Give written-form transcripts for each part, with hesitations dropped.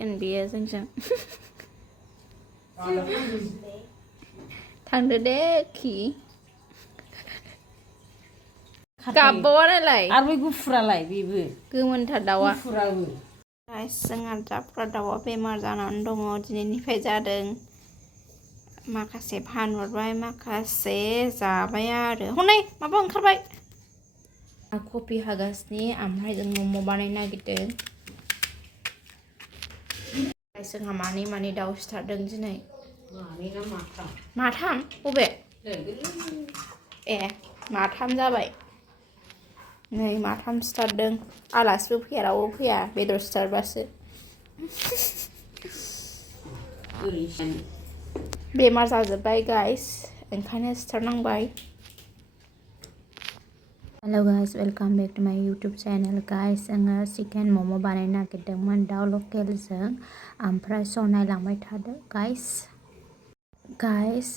जासिगोन बियो जोंजों थांदो दे खि गाबबावा नालाय आरो बै गुफुरालाय बेबो गोमोनथार दाउआ गुफुराबो जोंहा जाफ्रा दाउआ बेमार जानानै दङ दिनैनिफ्राय जादों माखासे फानहरबाय माखासे जाबाय आरो हनै माबा ओंखारबाय कफि हागासिनो ओमफ्राय जों मम' बानायनो नागिरदों जोंहा मानै दाउ सिथारदों दिनै माथाम बबे ए माथाम जाबाय नै माथाम सिथारदों आलासिबो फैया रावबो फैया बेदर सिथारबासो बेमार जाजोब्बाय गाइस ओंखायनो सिथारनांबाय hello guys welcome back to my YouTube channel guys आङो चिकेन मम' बानायनो नागिरदोंमोन दाउ लकेलजों ओमफ्राय संनायलांबाय थादो गाइस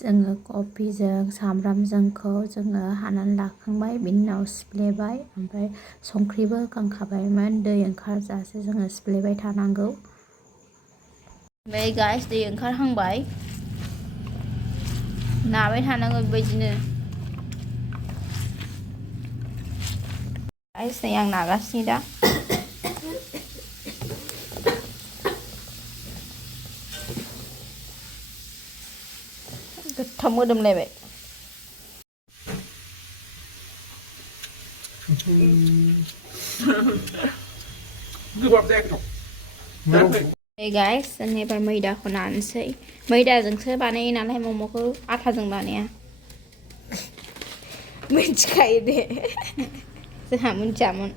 जोङो कफिजों सामब्रामजोंखौ जोङो हानानै लाखांबाय बिनि उनाव सिफ्लेबाय ओमफ्राय संख्रिबो होखांखाबायमोन दै ओंखारजासे जोङो सिफ्लेबाय थानांगौ नै गाइस दै ओंखारहांबाय नाबाय थानांगौ बेबायदिनो गाइस नै आं नागासिनो दा गोथाव मोदोमलायबाय गोबाब जायाखै Hey guys, जों एबार मैदाखौ नानोसै मैदाजोंसो बानायो नालाय मम'खौ आटाजों बानाया मिथिखायो दे जोंहा मिथियामोन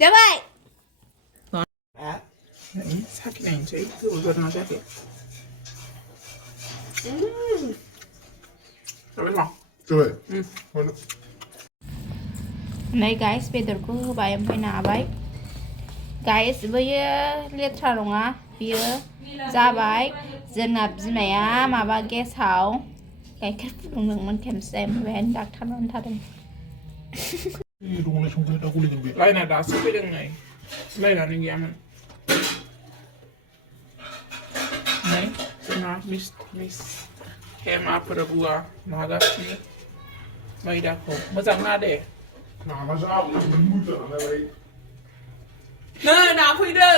जाबाय साखिनायनोसै गोबाव जादोंना जायाखै जाबाय मा जाबाय नै गाइस बेदरखौ होबाय ओमफ्राय नाबाय गाइस बैयो लेथ्रा नङा बियो जाबाय जोंना बिमाया माबा गेसाव गाइखेर फुदुंदोंमोन खेमसे ओमफ्राय बेहायनो डाक्टारनाव थादों लायना दासो फैदों नै लायनानै गैयामोन नै जोंहा मिस हेमाफोर बुआ नागासिनो मैदाखौ मोजां ना दे नै नाफैदो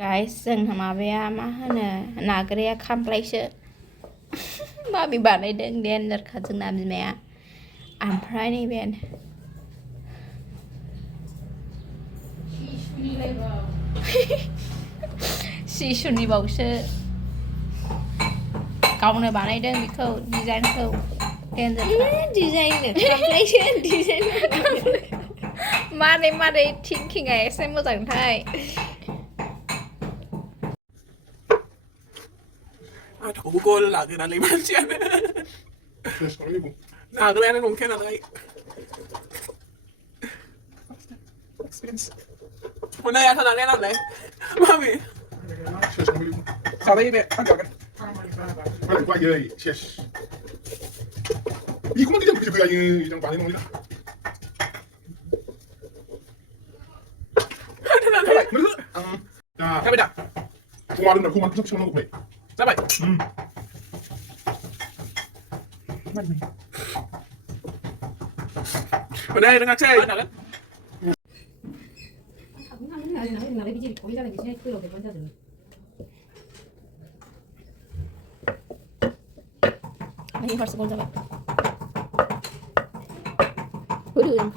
गाइस जोंहा माबाया मा होनो नाग्राया खामफ्लायसो मामि बानायदों देनजारखा जोंना बिमाया ओमफ्राय नैबे सिसुनि बावसो गावनो बानायदों बेखौ डिजाइनखौ मारै थिंकिंआ एसे मोजांथाय आंखौबो गल लागोनालै मानसियानो नाग्रायानो नंखाया नालाय हनै आथा नालाय नालाय मामि जाबाय बे आं जागोन 이거만 그냥 그게 아니 이장 많이 먹냐? 자, 해보자. 고마른다. 고만 계속 쳐놓고 해. 잡아. 오늘 이런 거 chơi. Ini harus sekolah sampai. Udah.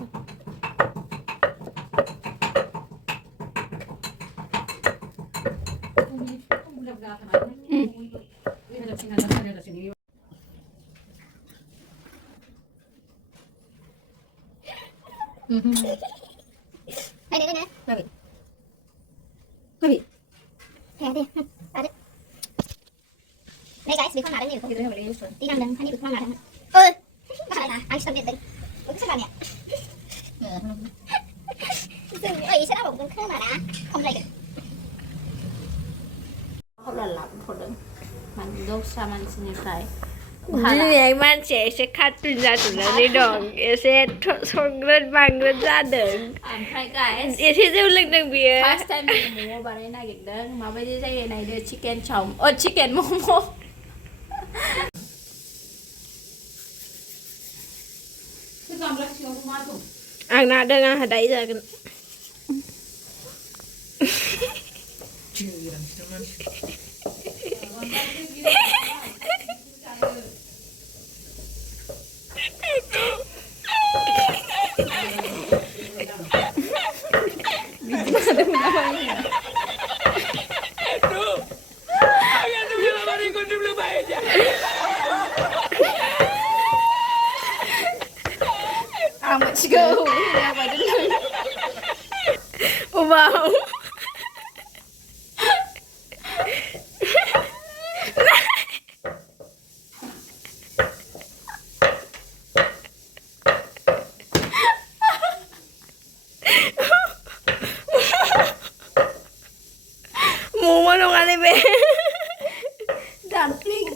Đây đây nè. Nabi. Nabi. Thế đi. Ada. Đây guys, bị con nào đấy nhỉ? Không biết rồi, tí năng đừng, hay bị con nào đấy. Ơi. Phải là anh xem điện tử. Ủa cái sao nhỉ? Dừng vậy sẽ đau bụng cái mà đã không dậy được. Không là lắm thôi đấy. Man dosa man sini fry. दिनै मानसिया एसे cartoon जाथुमनानै दं एसे संग्रोन बांग्रोन जादों ओमफ्राय guys एसे जौ लोंदों बियो फार्स्ट टाइम मम' बानायनो नागिरदों माबायदि जायो नायदो चिकेन चिकेन मम' आं नादों आंहा दायो जागोन Ang machigaw. Ubaw. Momo nung ano be? Dumpling.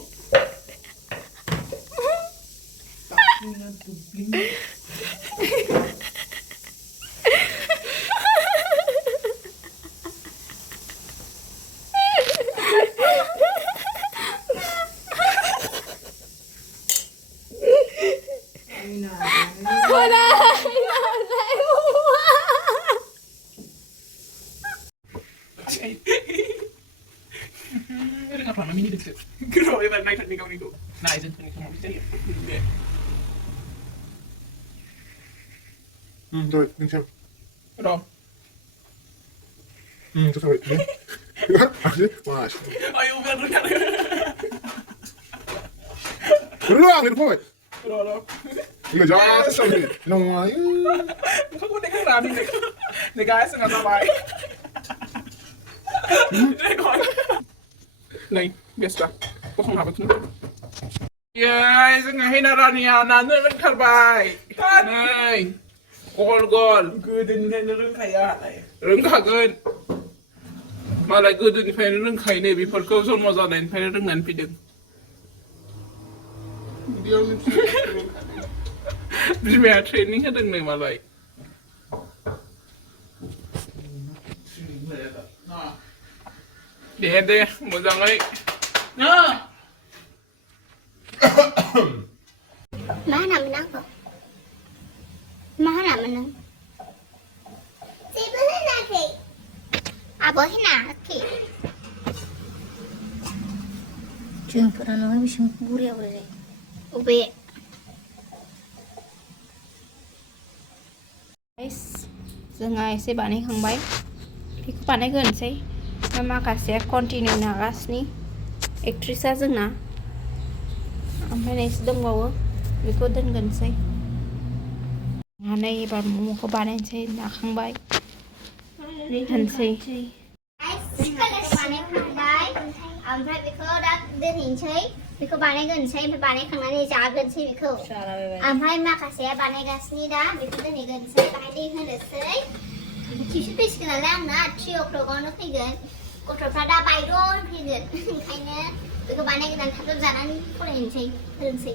Kenapa mami ini dekat? Kenapa dia naik tak minggu minggu? Naik je ni semua bisa ya. Rồi, đừng xem. Rồi. Cho thôi. Wah. Ayo biar dekat. Berulang itu, Boy. Rồi. Enggak jangan sampai. Nong ayo. Kau kau dekat rani dekat. Ni guys enggak sampai. Này, biasa. Kau không apa tu? Yes, ngahin rani anak ni terbaik. Này. Gol. Gudun ni rung kaya. Rung kagun. Malah gudun ni pen rung kaya ni before kau sol mazal ni pen rung nan pideng. Dia ni. Bismillah training ada ni malah. Deh, muzang ay. Nah. Mana menang kok? Mana menang? Si boleh lagi. Apa hina lagi? Jangan pernah nongol bisa buri apa sih? Ube. Guys, जोंहा एसे बानायखांबाय बेखौ बानायग्रोनोसै ओमफ्राय माखासेया continue नागासिनो एक्ट्रिसा जोंना ओमफ्राय एसे दंबावो बेखौ दोनग्रोनोसै नानै एबार मम'खौ बानायनोसै नाखांबाय होनसै ओमफ्राय बेखौ दा दोनहैनोसै बेखौ बानायग्रोनोसै ओमफ्राय बानायखांनानै जाग्रोनोसै बेखौ ओमफ्राय माखासेया बानायगासिनो दा बेखौ दोनहैग्रोनोसै बाहाय दै होनोसै टिउसन फैसिगोन नालाय आंना 3 अक्ट'आवनो फैगोन गथ'फ्रा दा बायद' फैगोन ओंखायनो बेखौ बानायग्रोनानै थाब जानानै फरायनोसै फोरोंसै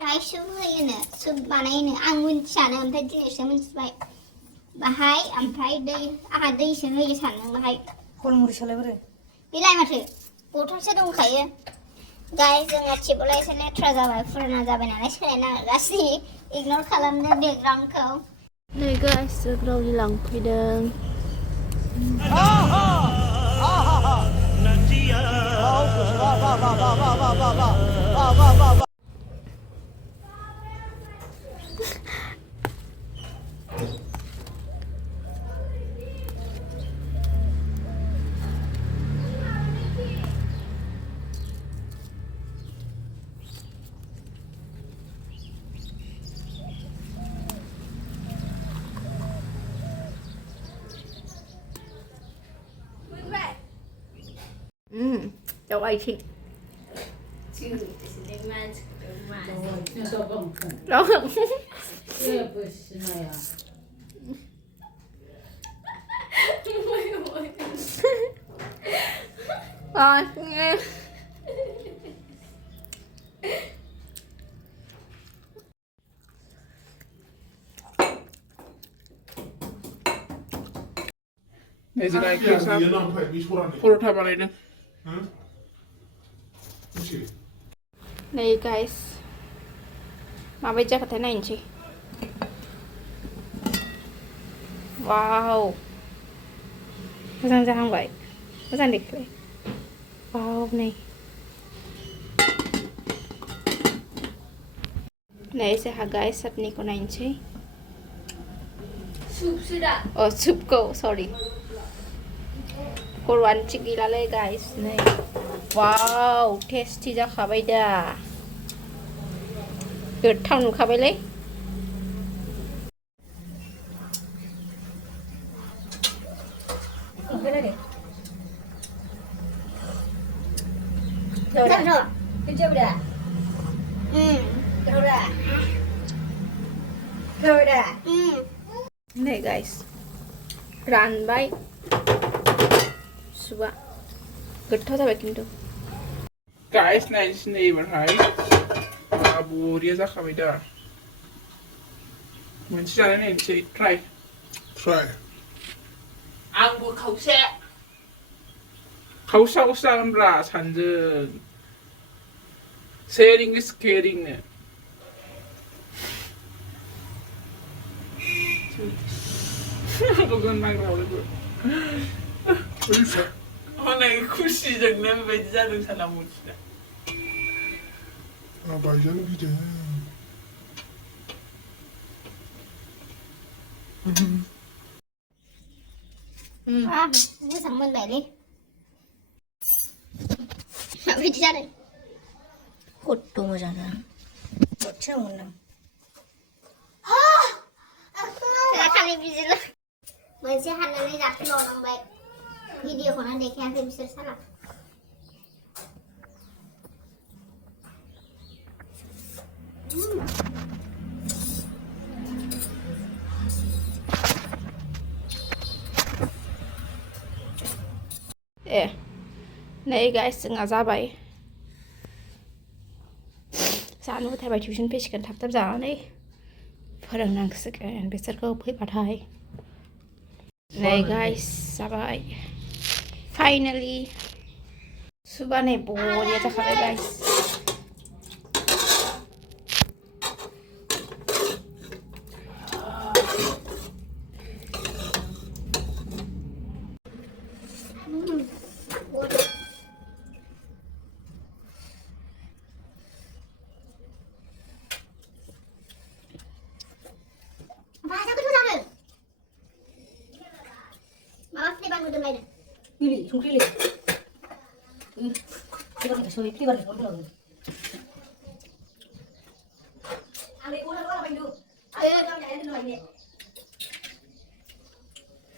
बाहाय सुप होयोनो सुप बानायोनो आं मिन्थियानो ओमफ्राय दिनैसो मिन्थिबाय बाहाय ओमफ्राय दै आंहा दैसो होयो सानदों बाहाय गलमुरिसालाय बोरै बेलाय माथो बथलसो दंखायो गाय जोंना टिबला एसे लेथ्रा जाबाय फुराना जाबाय नालाय सोलायनो नागिरगासिनो इगनर खालामदो बेकग्राउन्डखौ नै guys जोग्रावनि लांफैदों Đâu ai chị đâu Rồi. 내 지가 그래서 얘는 왜 미소라네. 포로타 바나이는 응? 그렇지. Đây guys. Mà bây giờ có thế này anh chị. Wow. Nó răng ra không vậy? Nó răng đẹp vậy. Wow này. Này sẽ hả guys, sắp này con anh chị. Soup ko, sorry. Korean chiki lale guys này. Wow, tasty जाखाबाय दा. गोथाव नुखाबायलै. Này guys, रानबाय. सुबा गोथाव जाबाय खिन्थु. Guys, नायनोसै एबारहाय बरिया जाखाबाय दा मोनसे जानाय नायनोसै ट्राइ Try. आंबो खावसे खावसे जागोनब्रा सानजों शेयरिं इज केयरिंनो 그건 말 나오고 Please. 허나 이 쿠시적 냄새 자는 사람 못이다 아, 말자는 기대. À, cứ sắm bên bể đi. Bây giờ đây. 꽃도 모자라. 뭐 채우나? Là khăn đi bây giờ. Mình sẽ hành lên đặt lon bằng bể. Video của nó để khen thêm sự sát lắm. Này guys, जोंहा जाबाय. जानो थाबाय tuition फैसिगोन थाब थाब जानानै फोरोंनांसिगोन बिसोरखौ फैबाथाय. Này guys, जाबाय. Finally. सुबानै बरिया जाखाबाय guys. Pilih, langsung pilih. Pilih kita sorry, pilih barang kamu lagi. Ambil udah apa itu? Ayo kamu jangan dulu ini.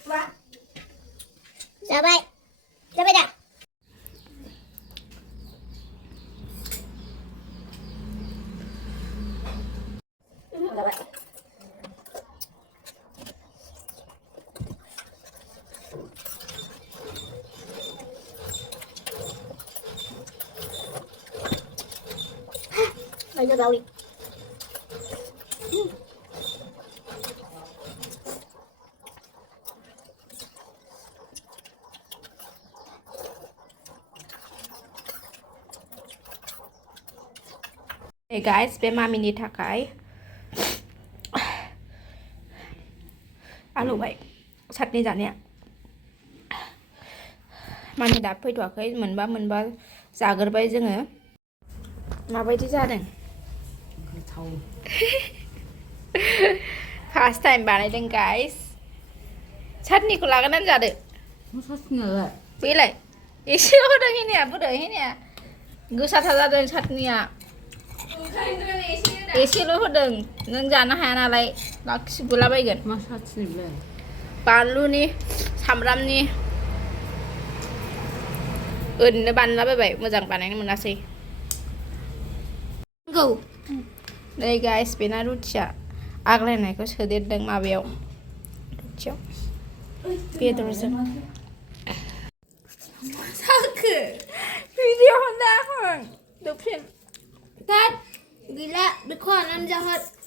Wah. Dạ vậy đã. Udah baik. Bây giờ đâu đi. Hey guys, bे मामिनि थाखाय आलु बाय साटनि जानाया मानि दा फैथ'वाखै मोनबा जागोरबाय जोङो माबायदि जादों first time बानायदों गाइस साटनिखौ लागायनानै जादो बेलाय एसेल' होदों हिनाया बुदों हिनाया गोसाथार जादों साटनिया एसेल' होदों नों जानो हाया नालाय लाखिगुलाबायगोन मा साटनि बेलाय बानलुनि सामब्रामनि ओरैनो बानायलाबायबाय मोजां बानायनो मोनासै गौ नै गाइस बेना रुटिया आग्लायनायखौ सोदेरदों माबायाव रुटियाव बेदरजों Sakit. Video hendak hang. Duk pin. Tat, gila, dekor nam jahat.